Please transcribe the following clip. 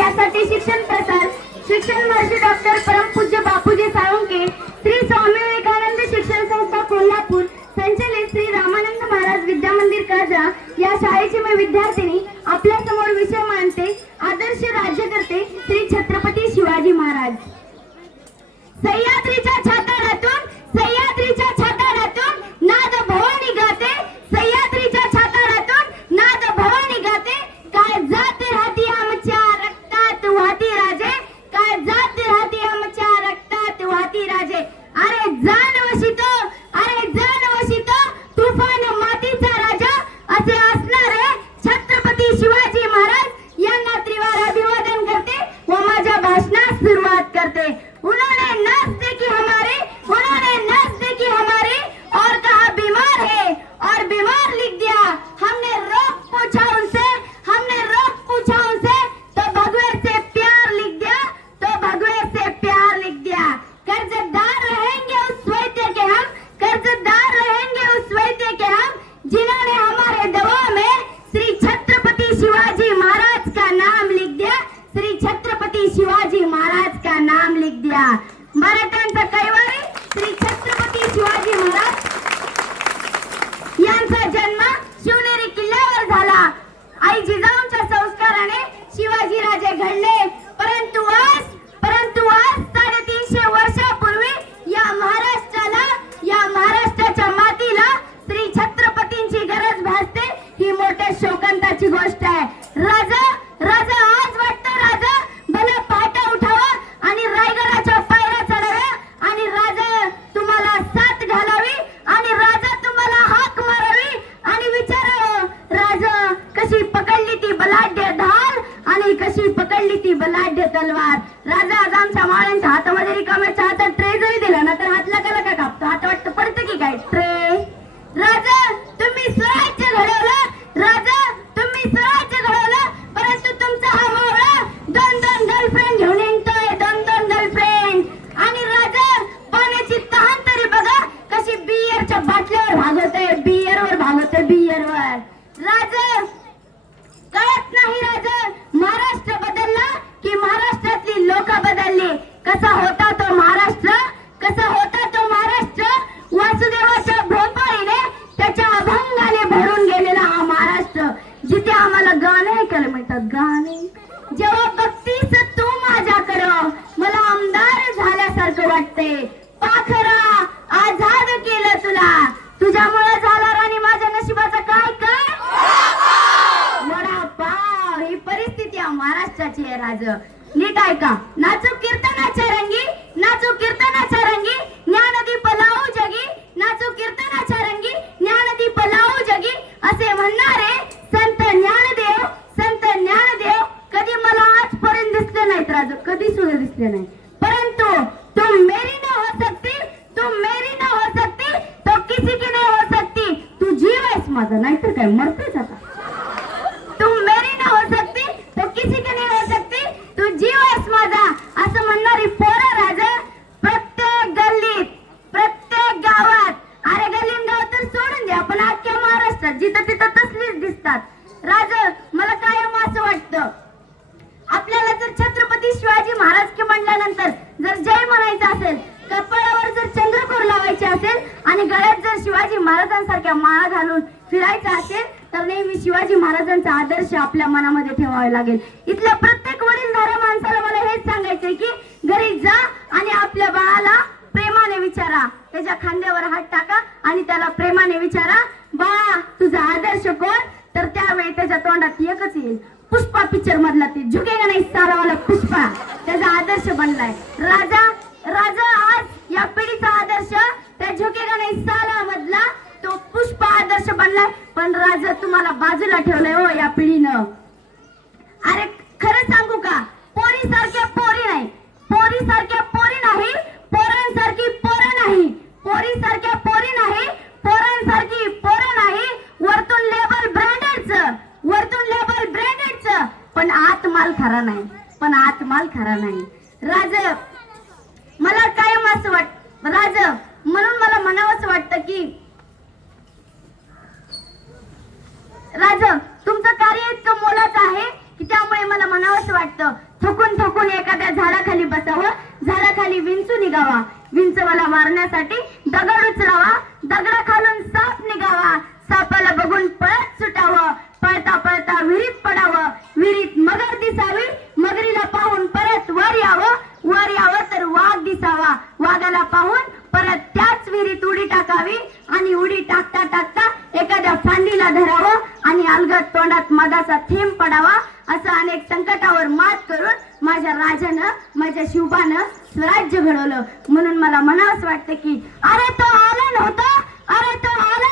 यासाठी शिक्षण प्रसार शिक्षण महर्षी डॉक्टर परमपूज्य बापूजी साळुंके श्री स्वामी विवेकानंद शिक्षण संस्था कोल्हापूर संचालित श्री रामानंद महाराज विद्या मंदिर कर्जा या शाळेची मी विद्यार्थिनी आपल्या समोर विषय मांडते. आदर्श राज्यकर्ते श्री छत्रपती शिवाजी महाराज. सह्याद्रीच्या छाताडातून नाद भवानी गाते. सह्याद्रीच्या छाताडातून नाद भवानी गाते. काय जात राहती आमच्या रक्तात वाहती राजे. काय जात राहती आमच्या रक्तात वाहती राजे. अरे जानवशी तो तुफान मातीचा राजा असे असणारे छत्रपती शिवाजी महाराज यांना त्रिवार अभिवादन करते व माझ्या भाषणास सुरुवात करते. उन्होंने नस देखी हमारे और कहा बीमार है और बीमार लिख दिया. हमने रोग पूछा उनसे तो भगवे से प्यार लिख दिया. कर्जदार रहेंगे उस वैद्य के हम जिन्होंने हमारे दवा में श्री छत्रपती शिवाजी महाराज का नाम लिख दिया. श्री छत्रपती शिवाजी महाराज का नाम लिख दिया. मराठ्यांचा कैवारी श्री छत्रपती शिवाजी महाराज यांचा जन्म शिवनेरी किल्ल्यावर झाला. आई जिजाऊंच्या संस्काराने शिवाजी राजे घडले. परंतु आज 350 वर्षापूर्वी या महाराष्ट्राच्या मातीला श्री छत्रपतींची गरज भासते. ही मोठ्या शोकांताची गोष्ट आहे. राजा आज वाटतं राजा भले पहाटे उठावा आणि रायगडाच्या पायऱ्या चढाव्या आणि राजा तुम्हाला साथ घालावी आणि राजा तुम्हाला हाक मारावी आणि विचारावं राजा कशी पकडली ती बलाढ्य ढाल आणि कशी पकडली ती बलाढ्य तलवार. राजा आज आमच्या माळ्यांच्या हातामध्ये रिकाम्या चहाचा ट्रे जरी दिला ना तर हातला का कापतो. हात वाटतं पडतं की काय ट्रे. राजा तुम्ही स्वराज्य घडवलं परंतु तुमचा हा मावळा दोन गर्लफ्रेंड घेऊन येतोय. दोन गर्लफ्रेंड. आणि राजा पाण्याची तहान तरी बघा कशी बियरच्या बाटल्यावर भागवतोय. बियरवर राजा कळत नाही. राजा महाराष्ट्र बदलला की महाराष्ट्रातली लोक बदलली. कसा होता तो महाराष्ट्र वासुदेवाच्या भोपाळीने त्याच्या अभंगाने भरून गेलेला हा महाराष्ट्र जिथे आम्हाला गाणे ऐकायला मिळतात. गाणे जेव्हा बघतीस तू माझ्याकडं मला आमदार झाल्यासारखं वाटते. पाखरा आझाद केलं तुझ्यामुळे झाला राणी माझ्या नशिबाचा काय वडापाव. ही परिस्थिती आहे महाराष्ट्राची आहे. राज नीट ऐका. नाचू कीर्तनाच्या रंगी ज्ञानदीप लावू जगी. नाचू कीर्तनाच्या रंगी ज्ञानदीप लावू जगी असे म्हणणारे संत ज्ञानदेव कधी मला आजपर्यंत दिसले नाहीत. राज कधी सुद्धा दिसले नाही. परंतु तुम मेरी न हो सकती तो किसी की नहीं हो सकती. तू जीव आहेस माझा नाहीतर काय मरतेच आता. तुम मेरी न हो सकती तो किसी की नहीं हो सकती. तू जीव आहेस माझा असं म्हणणारी पोरं राजा प्रत्येक गल्लीत प्रत्येक गावात. अरे गल्लीन गाव तर सोडून द्या पण अख्ख्या महाराष्ट्रात जिथं तिथं तसलीच दिसतात. राजा मला कायम असं वाटतं आपल्याला जर छत्रपती शिवाजी महाराज की म्हणल्यानंतर जर जय म्हणायचं असेल, कपाळावर जर चंद्रकोर लावायचे असेल आणि गळ्यात जर शिवाजी महाराजांसारख्या माळा घालून फिरायचं असेल तर नेहमी शिवाजी महाराजांचा आदर्श आपल्या मनामध्ये ठेवावा लागेल. इथल्या प्रत्येक वडीलधाऱ्या माणसाला मला हेच सांगायचंय की घरी जा आणि आपल्या बाळाला प्रेमाने विचारा. त्याच्या खांद्यावर हात टाका आणि त्याला प्रेमाने विचारा बाळा तुझा आदर्श कोण. तर त्यावेळी त्याच्या तोंडात एकच येईल पुष्पा पिक्चर मधला ते झुकेगा नाही सालावाला पुष्पा. त्याचा आदर्श बनलाय. राजा आज या पिढीचा आदर्श त्या झुकेगा नाही साला मधला तो पुष्पा आदर्श बनलाय. पण राजा तुम्हाला बाजूला ठेवलंय हो या पिढीनं. अरे खरं सांगू का पोरीसारख्या पोरी नाही. पोरांसारखी पोरं नाही. वरतून लेबल ब्रँडेडचं पण आत माल खरा नाही. राजा मला कायम असं राजा म्हणून मला म्हणावंच वाटतं की राजा तुमचं कार्य इतकं मोलाचं आहे की त्यामुळे मला म्हणावंच वाटतं बघून एखाद्या झाडाखाली बसावं, झाडाखाली विंचू निघावा, विंचवाला मारण्यासाठी दगड उचलावा, दगडाखालून साप निघावा, सापाला बघून पळत सुटावं, पळता पळता विहिरीत पडावं, विहिरीत मगर दिसावी, मगरीला पाहून परत वर यावं, वर यावं तर वाघ दिसावा, वाघाला पाहून परत त्याच विहिरीत उडी टाकावी आणि उडी टाकता टाकता एखाद्या फांदीला धरावं आणि अलगद तोंडात मधाचा थेंब पडावा. असं अनेक संकटावर मात करून माझ्या राजानं, माझ्या शिवबानं स्वराज्य घडवलं. म्हणून मला म्हणावंच वाटतं की अरे तो आला नव्हता, अरे तो आला